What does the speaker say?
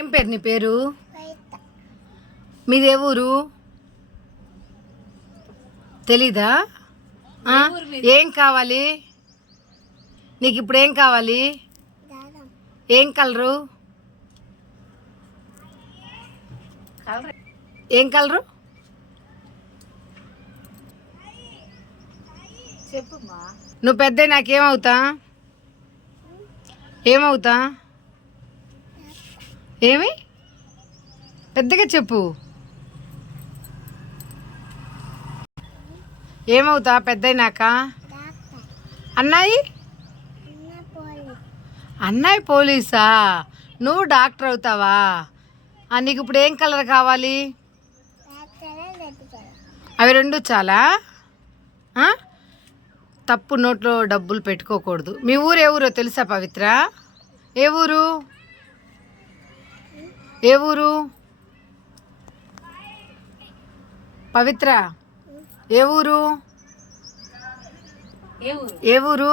ఏం పేరు నీ పేరు? మీదే ఊరు తెలీదా? ఏం కావాలి నీకు? ఇప్పుడు ఏం కావాలి? ఏం కలరు? ఏం కలరు చెప్పుమా. నువ్వు పెద్ద నాకేమవుతా? ఏమవుతా? ఏమి పెద్దగా చెప్పు. ఏమవుతా పెద్దయినాక? అన్నయ్య అన్నయ్య పోలీసా? నువ్వు డాక్టర్ అవుతావా? నీకు ఇప్పుడు ఏం కలర్ కావాలి? అవి రెండు చాలా. తప్పు నోట్లో డబ్బులు పెట్టుకోకూడదు. మీ ఊరు ఏ ఊరో తెలుసా పవిత్ర? ఏ ఊరు? ఏ ఊరు పవిత్ర? ఏ ఊరు? ఏ ఊరు? ఏ ఊరు?